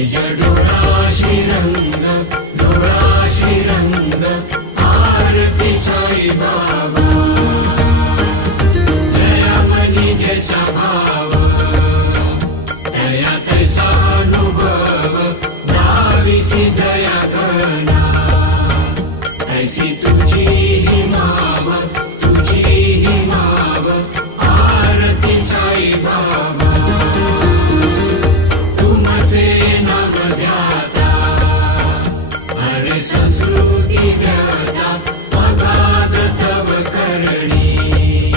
निज डोळाशी रंग, डोळाशी रंग, आरती साई बाबा. जया मनी जैसा भाव, दया तैसा अनुभव, दाविसी दया घना, ऐसी तुझी ही माव, तुझी ही माव, आरती साई बाबा. तुमचे नाम ध्याता, हरे संस्कृती व्याता, अगाध तव करणी.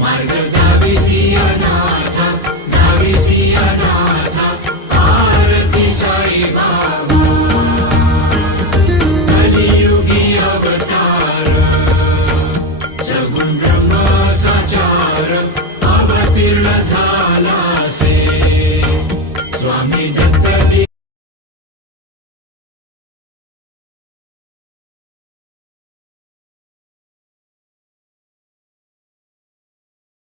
मार्ग दाविसी अनाथा, दाविसी अनाथा, आरती साई बाबा. कलियुगी अवतार, सगुण ब्रह्म साचार, अवतीर्ण झाला से. स्वामी दत्त